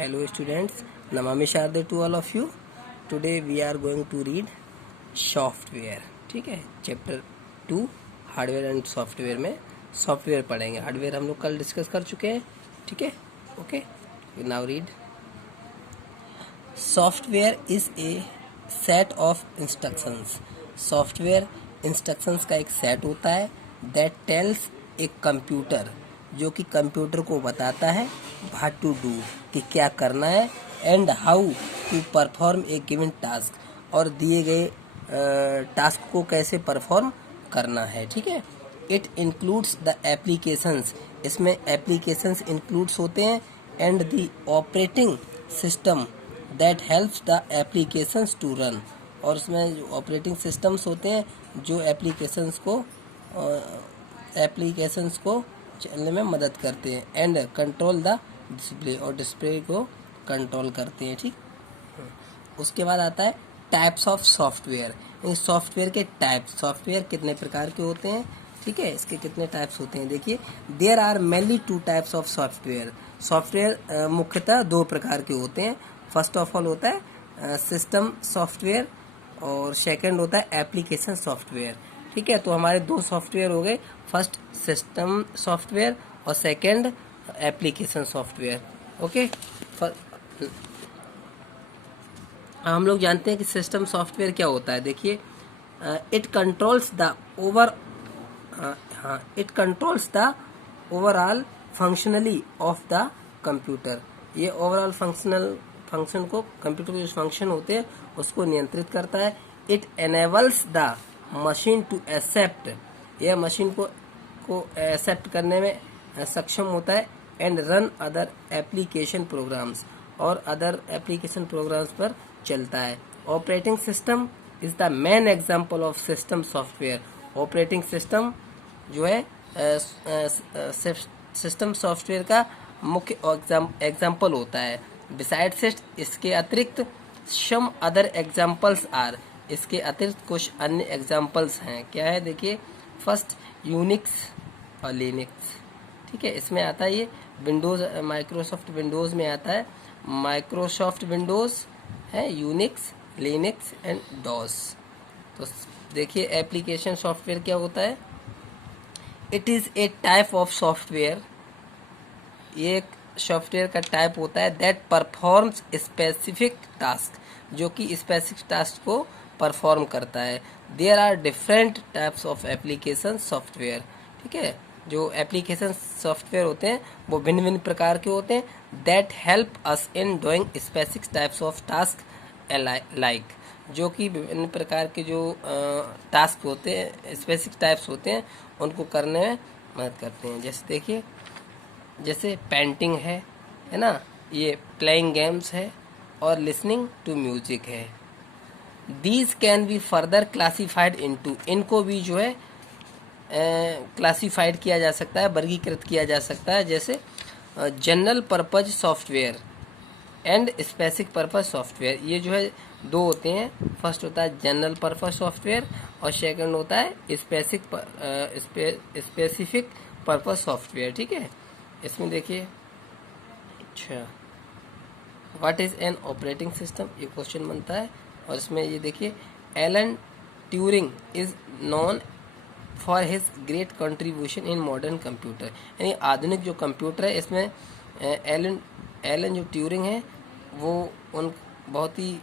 Hello students, Namami Sharde to all of you. Today we are going to read software. ठीक है, chapter 2 hardware and software में software पढ़ेंगे. Hardware हम लोग कल डिस्कस कर चुके हैं. ठीक है, okay. Now read. Software is a set of instructions. Software instructions का एक सेट होता है दैट टेल्स ए कंप्यूटर, जो कि कंप्यूटर को बताता है व्हाट टू डू, कि क्या करना है, and how to perform a given task, और दिए गए टास्क को कैसे परफॉर्म करना है. ठीक है. It includes the applications. इसमें एप्लीकेशंस इंक्लूड्स होते हैं and the operating system that helps the applications to run. और उसमें जो ऑपरेटिंग सिस्टम्स होते हैं जो एप्लीकेशंस को चलने में मदद करते हैं. एंड कंट्रोल द डिस्प्ले, और डिस्प्ले को कंट्रोल करते हैं. ठीक. उसके बाद आता है टाइप्स ऑफ सॉफ्टवेयर. सॉफ्टवेयर के टाइप्स. सॉफ्टवेयर कितने प्रकार के होते हैं. ठीक है, इसके कितने टाइप्स होते हैं. देखिए, there are mainly 2 types of software. Software मुख्यतः 2 प्रकार के होते हैं. फर्स्ट ऑफ ऑल होता है सिस्टम सॉफ्टवेयर, और सेकंड होता है एप्लीकेशन सॉफ्टवेयर. ठीक है, तो हमारे 2 सॉफ्टवेयर हो गए. फर्स्ट सिस्टम सॉफ्टवेयर और सेकंड एप्लीकेशन सॉफ्टवेयर. ओके. हम लोग जानते हैं कि सिस्टम सॉफ्टवेयर क्या होता है. देखिए, it controls the overall functionality of the computer. ये ओवरऑल फंक्शन को, कंप्यूटर के जो फंक्शन होते हैं उसको नियंत्रित करता है. It enables the machine to accept. यह मशीन को एक्सेप्ट करने में सक्षम होता है. And run other application programs, और अदर एप्लीकेशन प्रोग्राम्स पर चलता है. Operating system is the main example of system software. Operating system जो है सिस्टम सॉफ्टवेयर का मुख्य एग्जाम्पल होता है. बिसाइड्स इट, इसके अतिरिक्त सम अदर एग्जाम्पल्स आर. इसके अतिरिक्त कुछ अन्य एग्जाम्पल्स हैं. क्या है, देखिए. फर्स्ट यूनिक्स और लिनक्स. ठीक है, इसमें आता है ये विंडोज, माइक्रोसॉफ्ट विंडोज में आता है. माइक्रोसॉफ्ट विंडोज है, यूनिक्स, लिनक्स एंड डॉस. तो देखिए, एप्लीकेशन सॉफ्टवेयर क्या होता है. It is a type of software. ये एक सॉफ्टवेयर का टाइप होता है दैट परफॉर्म्स स्पेसिफिक टास्क, जो कि स्पेसिफिक टास्क को परफॉर्म करता है. There are different types of application software. ठीक है, जो एप्लीकेशन सॉफ्टवेयर होते हैं वो भिन्न भिन्न प्रकार के होते हैं. That help us in doing specific types of task like, जो कि विभिन्न प्रकार के जो टास्क होते हैं, स्पेसिफिक टाइप्स होते हैं, उनको करने में मदद करते हैं. जैसे देखिए, जैसे पेंटिंग है ना, ये प्लेइंग गेम्स है, और लिसनिंग टू म्यूजिक है. These can be further classified into. इनको भी जो है क्लासिफाइड किया जा सकता है, वर्गीकृत किया जा सकता है. जैसे general purpose software and specific purpose software. ये जो है 2 होते हैं. फर्स्ट होता है जनरल पर्पज सॉफ्टवेयर, और सेकंड होता है स्पेसिफिक पर्पज सॉफ्टवेयर. ठीक है, इसमें देखिए. अच्छा, what is an operating system, ये क्वेश्चन बनता है. और इसमें ये देखिए, Alan Turing is known for his great contribution in modern computer. यानी आधुनिक जो कंप्यूटर है, इसमें एलन जो ट्यूरिंग है वो उन बहुत ही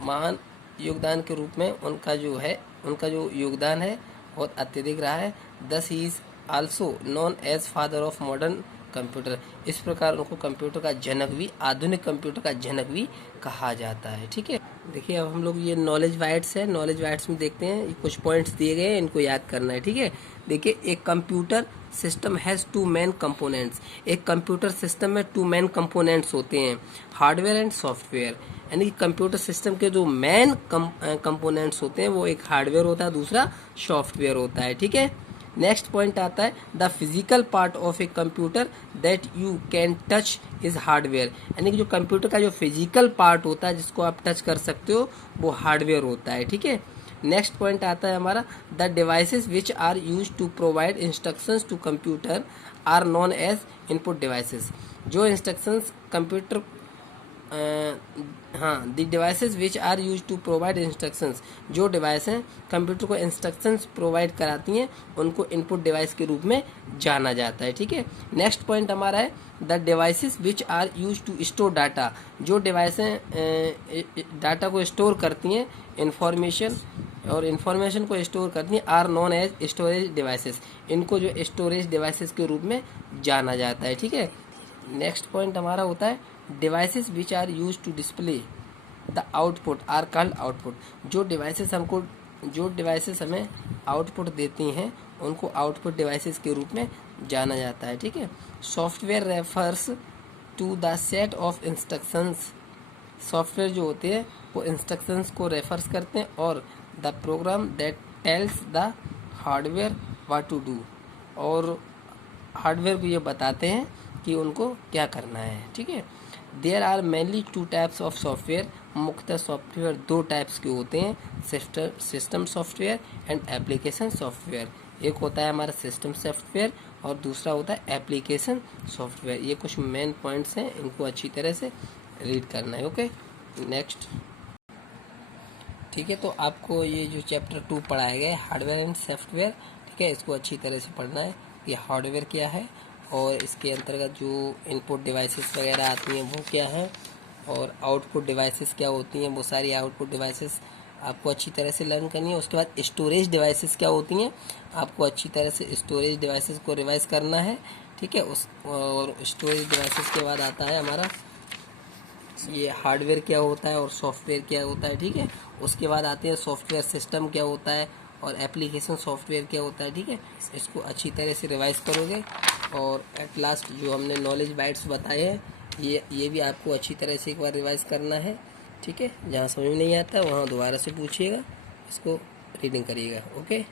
महान योगदान के रूप में उनका जो योगदान है बहुत अत्यधिक रहा है. Thus he is also known as father of modern computer. इस प्रकार उनको कंप्यूटर का जनक भी, आधुनिक कंप्यूटर का जनक भी कहा जाता है. ठीक है, देखिए, अब हम लोग ये नॉलेज बाइट्स है. नॉलेज बाइट्स में देखते हैं, कुछ पॉइंट्स दिए गए हैं, इनको याद करना है. ठीक है, देखिए, एक computer system has 2 main components. एक कंप्यूटर सिस्टम में 2 मेन कंपोनेंट्स होते हैं, हार्डवेयर एंड सॉफ्टवेयर. यानी कि कंप्यूटर सिस्टम के जो मेन कंपोनेंट्स होते हैं वो एक हार्डवेयर होता है, दूसरा सॉफ्टवेयर होता है. ठीक है. नेक्स्ट पॉइंट आता है the physical part of a computer that you can touch is hardware. यानी कि जो कंप्यूटर का जो फिजिकल पार्ट होता है जिसको आप टच कर सकते हो वो हार्डवेयर होता है. ठीक है. नेक्स्ट पॉइंट आता है हमारा the devices which are use to provide instructions to computer are known as input devices. जो इंस्ट्रक्शंस कंप्यूटर हाँ, the devices which are use to provide instructions, जो डिवाइस हैं कंप्यूटर को इंस्ट्रक्शंस प्रोवाइड कराती हैं उनको इनपुट डिवाइस के रूप में जाना जाता है। ठीक है, नेक्स्ट पॉइंट हमारा है the devices which are use to store data, जो डिवाइसें डाटा को स्टोर करती हैं इंफॉर्मेशन और इन्फॉर्मेशन को स्टोर करती हैं are known as storage devices, इनको जो स्टोरेज डिवाइसेस के रूप में जाना जाता है। ठीक है, नेक्स्ट पॉइंट हमारा होता है devices which are use to display the output are called output, जो डिवाइसेस हमें आउटपुट देती हैं उनको आउटपुट डिवाइसेस के रूप में जाना जाता है। ठीक है, software refers to the set of instructions, software जो होते हैं वो इंस्ट्रक्शंस को रेफर्स करते हैं और the program that tells the hardware what to do, और हार्डवेयर को ये बताते हैं कि उनको क्या करना है। ठीक है, there are mainly two types of software, मुख्यतः सॉफ्टवेयर दो टाइप्स के होते हैं, system software and application software. एक होता है हमारा सिस्टम सॉफ्टवेयर और दूसरा होता है एप्लीकेशन सॉफ्टवेयर। ये कुछ मेन पॉइंट्स हैं, इनको अच्छी तरह से रीड करना है। Okay, next. ठीक है, तो आपको ये जो चैप्टर 2 पढ़ाया गया है हार्डवेयर एंड सॉफ्टवेयर, ठीक है, इसको अच्छी तरह से पढ़ना है। ये हार्डवेयर क्या है और इसके अंतर्गत जो इनपुट डिवाइसेस वगैरह आती हैं वो क्या है, और आउटपुट डिवाइसेस क्या होती हैं, वो सारी आउटपुट डिवाइसेस आपको अच्छी तरह से लर्न करनी है। उसके बाद स्टोरेज डिवाइसेस क्या होती हैं, आपको अच्छी तरह से स्टोरेज डिवाइसेस को रिवाइज करना है। ठीक है, और स्टोरेज डिवाइसेस के बाद आता है हमारा ये हार्डवेयर क्या होता है और सॉफ्टवेयर क्या होता है। ठीक है, उसके बाद आते हैं सॉफ्टवेयर सिस्टम क्या होता है और एप्लीकेशन सॉफ्टवेयर क्या होता है। ठीक है, इसको अच्छी तरह से रिवाइज करोगे और एट लास्ट जो हमने नॉलेज बाइट्स बताए हैं ये भी आपको अच्छी तरह से एक बार रिवाइज करना है। ठीक है, जहाँ समझ में नहीं आता वहाँ दोबारा से पूछिएगा, इसको रीडिंग करिएगा। ओके।